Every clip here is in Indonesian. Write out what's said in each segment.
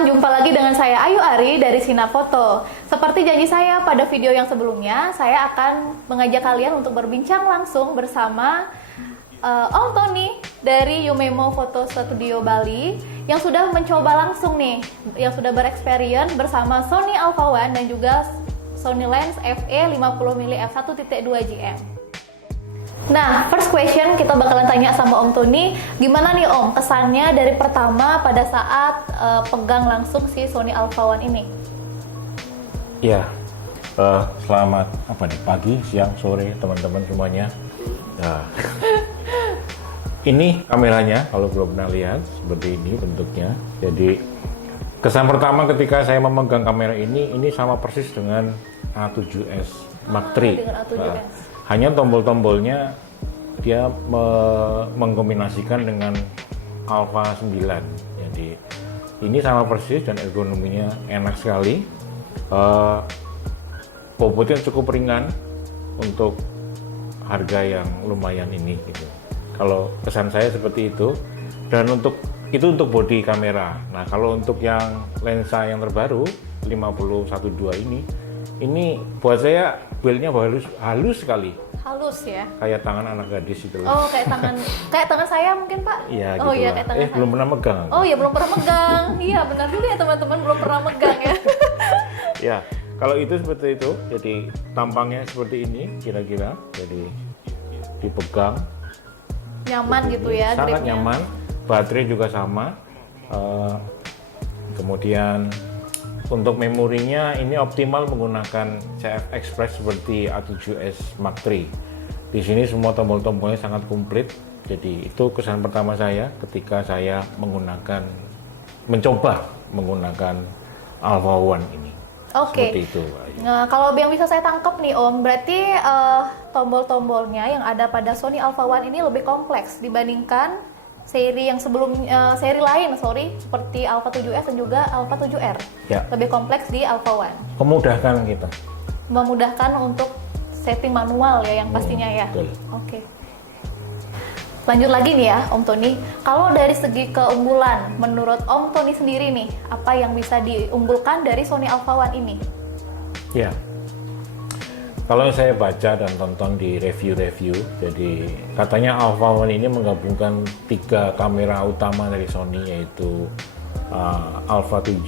teman-teman, jumpa lagi dengan saya Ayu Ari dari Sinar Foto. Seperti janji saya pada video yang sebelumnya, saya akan mengajak kalian untuk berbincang langsung bersama Om Tony dari Yumemo Photo Studio Bali yang sudah mencoba langsung nih, yang sudah berexperience bersama Sony Alpha One dan juga Sony Lens FE 50mm f1.2 GM. Nah, first question kita bakalan tanya sama Om Tony, gimana nih Om kesannya dari pertama pada saat pegang langsung si Sony Alpha One ini? Ya, selamat pagi, siang, sore teman-teman semuanya. Nah, ini kameranya kalau belum pernah lihat seperti ini bentuknya. Jadi kesan pertama ketika saya memegang kamera ini sama persis dengan A7S Mark III. Dengan A7S. Hanya tombol-tombolnya dia mengkombinasikan dengan Alpha 9. Jadi ini sama persis dan ergonominya enak sekali. Bobotnya cukup ringan untuk harga yang lumayan ini gitu. Kalau kesan saya seperti itu. Dan untuk body kamera. Nah, kalau untuk yang lensa yang terbaru 50-1.2 ini buat saya build-nya halus sekali. Halus ya? Kayak tangan anak gadis itu. Oh, kayak tangan saya mungkin Pak? Iya, oh gitu iya, lah. kayak tangan saya. Belum pernah megang. Oh iya, belum pernah megang. Iya, benar juga ya teman-teman, belum pernah megang ya. Ya, kalau itu seperti itu. Jadi tampangnya seperti ini kira-kira. Jadi dipegang. Nyaman gitu ya, sangat gripnya. nyaman. Baterai juga sama. Kemudian untuk memorinya ini optimal menggunakan CF Express seperti A7S Mark III. Di sini semua tombol-tombolnya sangat komplit. Jadi itu kesan pertama saya ketika saya mencoba menggunakan Alpha One ini. Oke. Seperti itu. Nah, kalau yang bisa saya tangkap nih Om, berarti tombol-tombolnya yang ada pada Sony Alpha One ini lebih kompleks dibandingkan seri yang seri lain, seperti Alpha 7S dan juga Alpha 7R. Ya. Lebih kompleks di Alpha One. Memudahkan kita. Memudahkan untuk setting manual ya yang pastinya ya. Betul. Oke. Lanjut lagi nih ya Om Tony. Kalau dari segi keunggulan, menurut Om Tony sendiri nih, apa yang bisa diunggulkan dari Sony Alpha One ini? Ya. Kalau saya baca dan tonton di review-review, jadi katanya Alpha One ini menggabungkan 3 kamera utama dari Sony, yaitu Alpha 7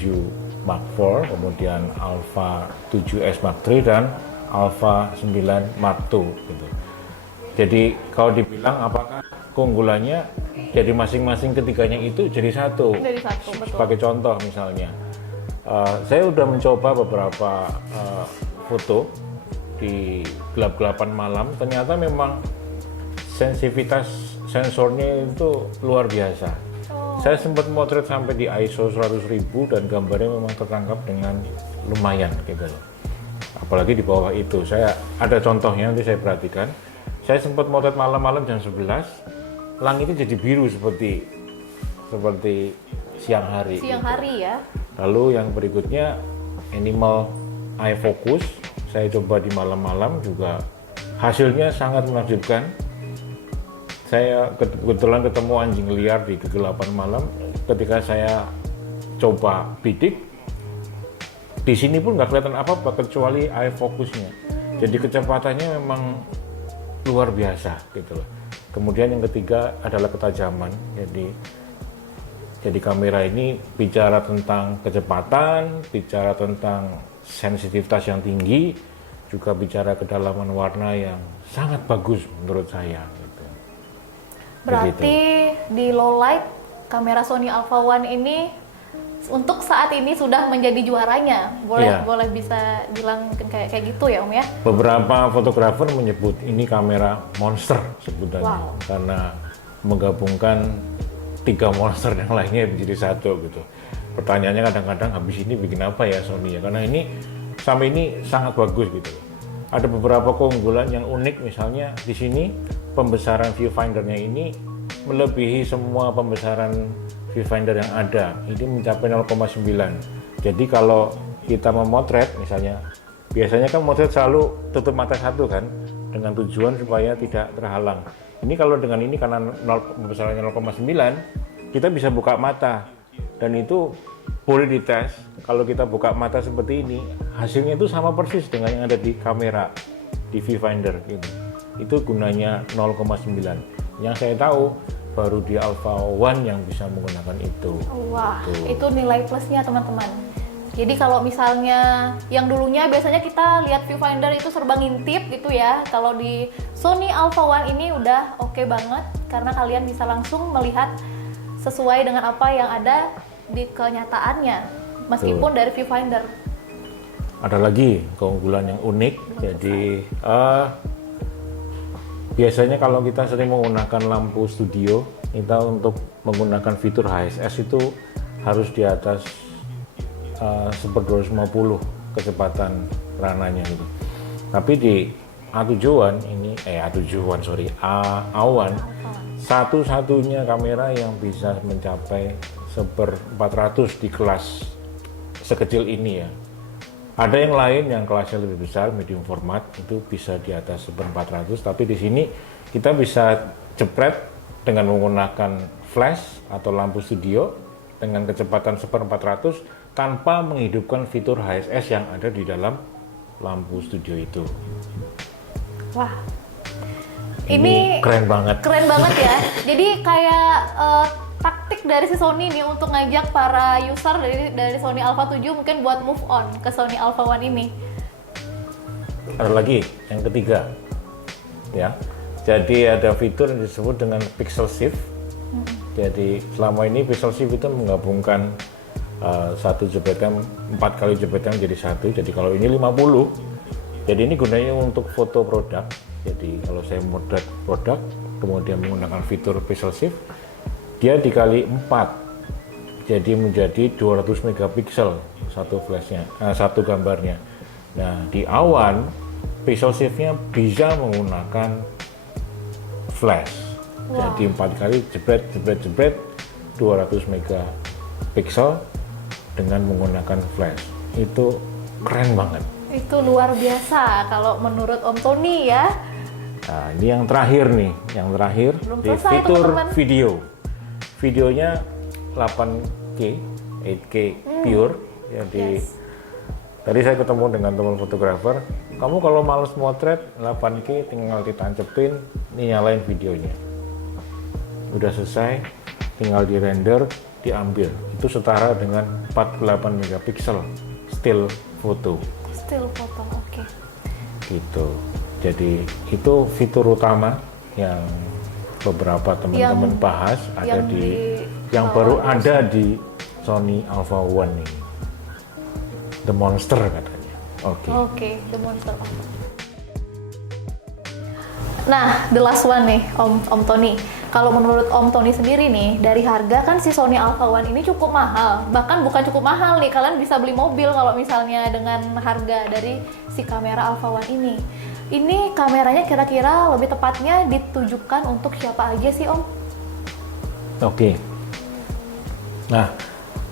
Mark IV, kemudian Alpha 7S Mark III, dan Alpha 9 Mark II. Gitu. Jadi kalau dibilang apakah keunggulannya, jadi masing-masing ketiganya itu jadi satu. Dari satu, betul. Sebagai contoh misalnya, saya udah mencoba beberapa foto di gelap-gelapan malam, ternyata memang sensitivitas sensornya itu luar biasa. Saya sempat motret sampai di ISO 100.000 dan gambarnya memang tertangkap dengan lumayan gitu loh. Apalagi di bawah itu, saya ada contohnya nanti saya perhatikan. Saya sempat motret malam-malam jam 11, langitnya jadi biru seperti siang hari. Siang gitu. hari ya. Lalu yang berikutnya animal eye focus. Saya coba di malam-malam juga hasilnya sangat menakjubkan. Saya kebetulan ketemu anjing liar di kegelapan malam. Ketika saya coba bidik, di sini pun nggak kelihatan apa-apa kecuali eye fokusnya. Jadi kecepatannya memang luar biasa gitu loh. Kemudian yang ketiga adalah ketajaman. Jadi kamera ini bicara tentang kecepatan, bicara tentang sensitivitas yang tinggi, juga bicara kedalaman warna yang sangat bagus menurut saya. Gitu. Berarti Begitu. di low light kamera Sony Alpha One ini untuk saat ini sudah menjadi juaranya. Boleh bisa bilang kayak gitu ya Om ya? Beberapa fotografer menyebut ini kamera monster sebutannya. Wow. Karena menggabungkan 3 monster yang lainnya menjadi satu gitu. Pertanyaannya kadang-kadang habis ini bikin apa ya Sony ya? Karena ini sampai ini sangat bagus gitu. Ada beberapa keunggulan yang unik, misalnya di sini pembesaran viewfindernya ini melebihi semua pembesaran viewfinder yang ada. Ini mencapai 0,9. Jadi kalau kita memotret misalnya, biasanya kan motret selalu tutup mata satu kan, dengan tujuan supaya tidak terhalang. Ini kalau dengan ini karena pembesarannya 0,9, kita bisa buka mata dan itu boleh dites. Kalau kita buka mata seperti ini, hasilnya itu sama persis dengan yang ada di kamera, di viewfinder gitu. Itu gunanya 0,9. Yang saya tahu baru di Alpha One yang bisa menggunakan itu. Wah, Tuh. itu nilai plusnya teman-teman. Jadi kalau misalnya yang dulunya biasanya kita lihat viewfinder itu serba ngintip gitu ya. Kalau di Sony Alpha One ini udah oke banget karena kalian bisa langsung melihat sesuai dengan apa yang ada di kenyataannya meskipun dari viewfinder. Ada lagi keunggulan yang unik. Jadi biasanya kalau kita sering menggunakan lampu studio, kita untuk menggunakan fitur HSS itu harus di atas 1250 kecepatan rananya gitu. Tapi di A7-an ini A1 satu-satunya kamera yang bisa mencapai 1/400 di kelas sekecil ini ya. Ada yang lain yang kelasnya lebih besar, medium format itu bisa di atas 1/400, tapi di sini kita bisa jepret dengan menggunakan flash atau lampu studio dengan kecepatan 1/400 tanpa menghidupkan fitur HSS yang ada di dalam lampu studio itu. Wah, Ini keren banget. Keren banget ya. Jadi kayak taktik dari si Sony nih untuk ngajak para user dari Sony Alpha 7 mungkin buat move on ke Sony Alpha One ini. Ada lagi yang ketiga, ya. Jadi ada fitur yang disebut dengan pixel shift. Jadi selama ini pixel shift itu menggabungkan satu jepretan, 4 kali jepretan jadi satu. Jadi kalau ini 50, jadi ini gunanya untuk foto produk. Jadi kalau saya motret produk, kemudian menggunakan fitur pixel shift, dia dikali 4, jadi menjadi 200 megapiksel satu flashnya, satu gambarnya. Nah di Awan, pixel shiftnya bisa menggunakan flash. Wow. Jadi 4 kali jebret 200 megapiksel dengan menggunakan flash. Itu keren banget. Itu luar biasa kalau menurut Om Tony ya. Nah, ini yang terakhir nih, Belum di selesai, fitur teman-teman. video. Videonya 8K, 8K pure. Jadi Yes. tadi saya ketemu dengan teman fotografer, kamu kalau males motret 8K tinggal ditancepin, ini nyalain videonya. Udah selesai, tinggal di render, diambil. Itu setara dengan 48 megapiksel still foto. Still foto, oke. Gitu. Jadi itu fitur utama yang beberapa teman-teman bahas ada yang baru ada di Sony Alpha One ini. The Monster katanya. Oke, The Monster. Nah, the last one nih, Om Tony. Kalau menurut Om Tony sendiri nih, dari harga kan si Sony Alpha One ini cukup mahal. Bahkan bukan cukup mahal nih, kalian bisa beli mobil kalau misalnya dengan harga dari si kamera Alpha One ini. Ini kameranya kira-kira lebih tepatnya ditujukan untuk siapa aja sih, Om? Oke. Nah,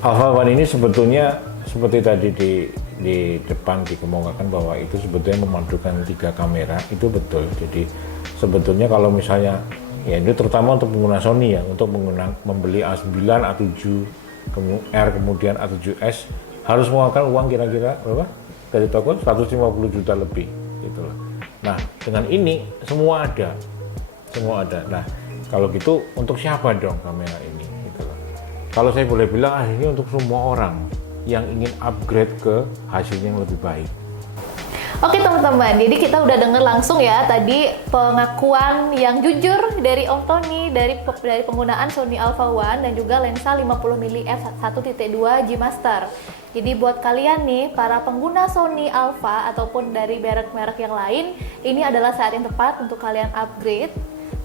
Alpha One ini sebetulnya seperti tadi di depan dikemukakan bahwa itu sebetulnya memadukan 3 kamera, itu betul. Jadi sebetulnya kalau misalnya ya ini terutama untuk pengguna Sony ya, untuk membeli A9, A7, R kemudian A7S harus mengeluarkan uang kira-kira berapa? Dari toko 150 juta lebih gitu loh. Nah, dengan ini semua ada. Nah, kalau gitu untuk siapa dong kamera ini gitu loh. Kalau saya boleh bilang ini untuk semua orang yang ingin upgrade ke hasilnya yang lebih baik. Oke teman-teman, jadi kita udah denger langsung ya tadi pengakuan yang jujur dari Om Tony dari penggunaan Sony Alpha One dan juga lensa 50mm f1.2 G Master. Jadi buat kalian nih para pengguna Sony Alpha ataupun dari merek-merek yang lain, ini adalah saat yang tepat untuk kalian upgrade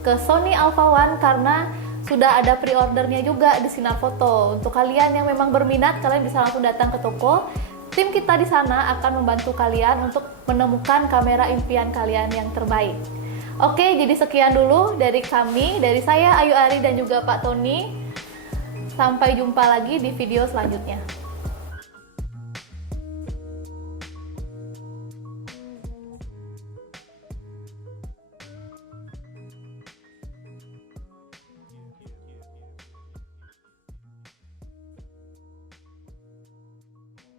ke Sony Alpha One karena sudah ada pre-ordernya juga di Sinar Foto. Untuk kalian yang memang berminat, kalian bisa langsung datang ke toko. Tim kita di sana akan membantu kalian untuk menemukan kamera impian kalian yang terbaik. Oke, jadi sekian dulu dari kami, dari saya Ayu Ari dan juga Pak Tony. Sampai jumpa lagi di video selanjutnya.